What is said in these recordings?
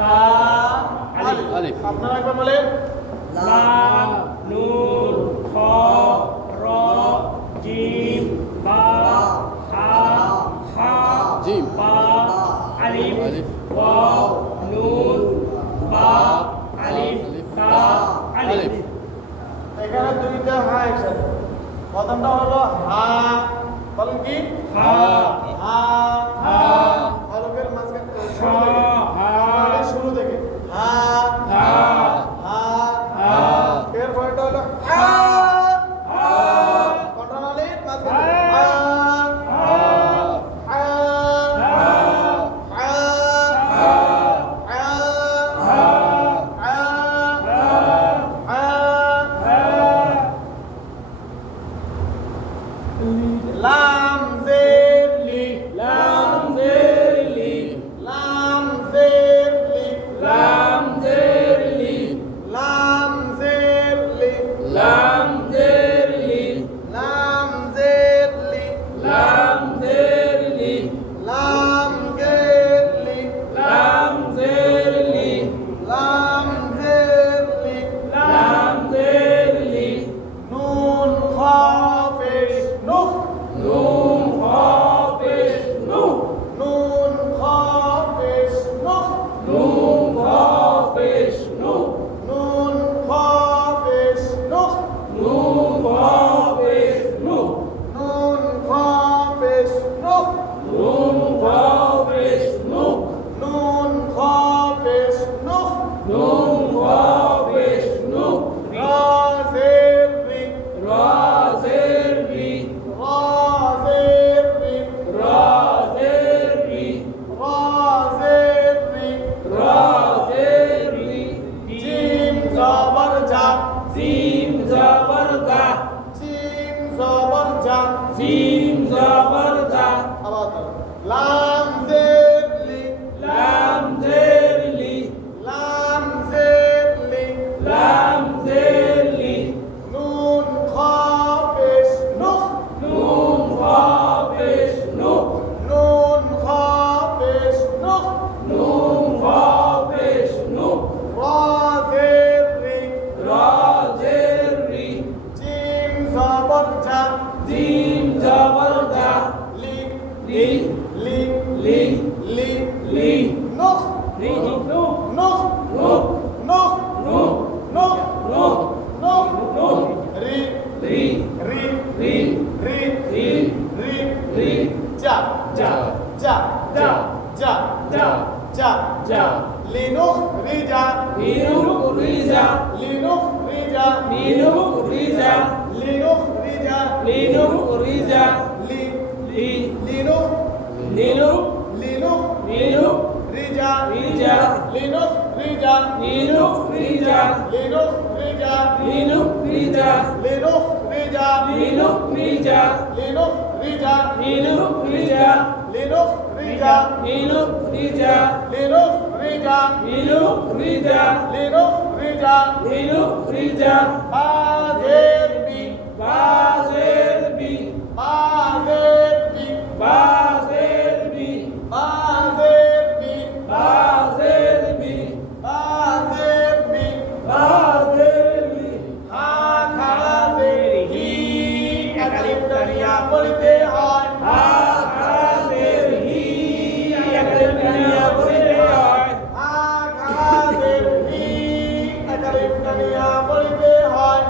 তা আলিফ। আলিফ। আপনারা একবার বলেন লাম নুন খ র জিম বা হা হা জিম বা আলিফ আলিফ ওয়াও নুন বা আলিফ তা আলিফ। এখানে দুইটা হা একসাথে। প্রথমটা হলো হা, বলেন কি হা হা হা হরফের মাঝখানে হা হা শুরু থেকে হা হা হা হা এর পরেরটা হলো হা হা কণ্ঠনালীর মাঝখানে হা হা হা হা লাম জের লি লাম জের লি লাম জের লি লাম জের লি লাম জের লি লাম জের লি লাম জের লি লাম জের লি লাম জের লি লাম জের লি লাম জের লি লাম জের লি নুন খাফেশ নুখ নুন খাফেশ নুহ নুন খাফেশ নুখ নুন খাফেশ নুহ নুন খাফেশ নুখ নুন খাফেশ নুহ নুন খাফেশ নুখ নুন খাফেশ নুহ নুন খাফেশ নুখ নুন খাফেশ নুহ রা জের রি রা জের রি রা জের রি রা জের রি রা জের রি রা জের রি জিম জবর জা জিম জবর দা জিম জবর জা জিম জবর দা আবার বলো। লাম জের লি লাম জের লি লাম জের লি লাম জের লি নুন খাফেশ নুখ নুন খাফেশ নুহ নুন খাফেশ নুখ নুন খাফেশ নুহ রা জের রি রা জের রি জিম জবর জা জিম জবর দা লি লি লি লি লি লি নুখ লি নুহ নুখ নুহ নুখ নুহ নুখ নুহ নুখ নুহ রি রি রি রি রি রি রি রি যা যা যা যা যা যা যা যা লিনুখ রিজা লিনুক রিজা লিনুখ রিজা লিনুক রিজা লিনুখ রিজা লিনুক রিজা লি লি লিনুখ লিনুক লিনুখ লিনুক রিজা রিজা লিনুখ রিজা লিনুক রিজা লিনুখ রিজা লিনুক রিজা লিনুখ রিজা লিনুক রিজা লিনুখ রিজা লিনুক রিজা লিনুখ রিজা লিনুক রিজা লিনুখ রিজা লিনুক রিজা লিনুখ রিজা লিনুক রিজা বাজের বি বাজের বি বাজের বি বাজের বি বাজের বি বাজের বি বাজের বি বাজের বি হা খাজের হি একালিফ দাঁড়িয়া পড়িতে হয় হা খাজের হি একালিফ দাঁড়িয়া পড়িতে হয় হা খাজের হি একালিফ দাঁড়িয়া পড়িতে হয়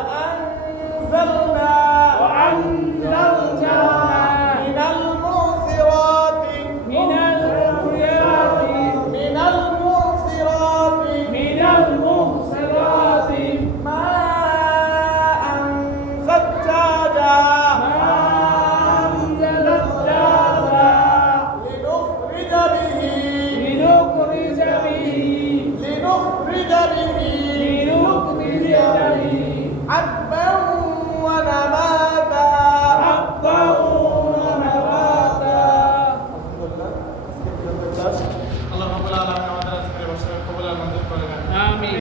وأنزلنا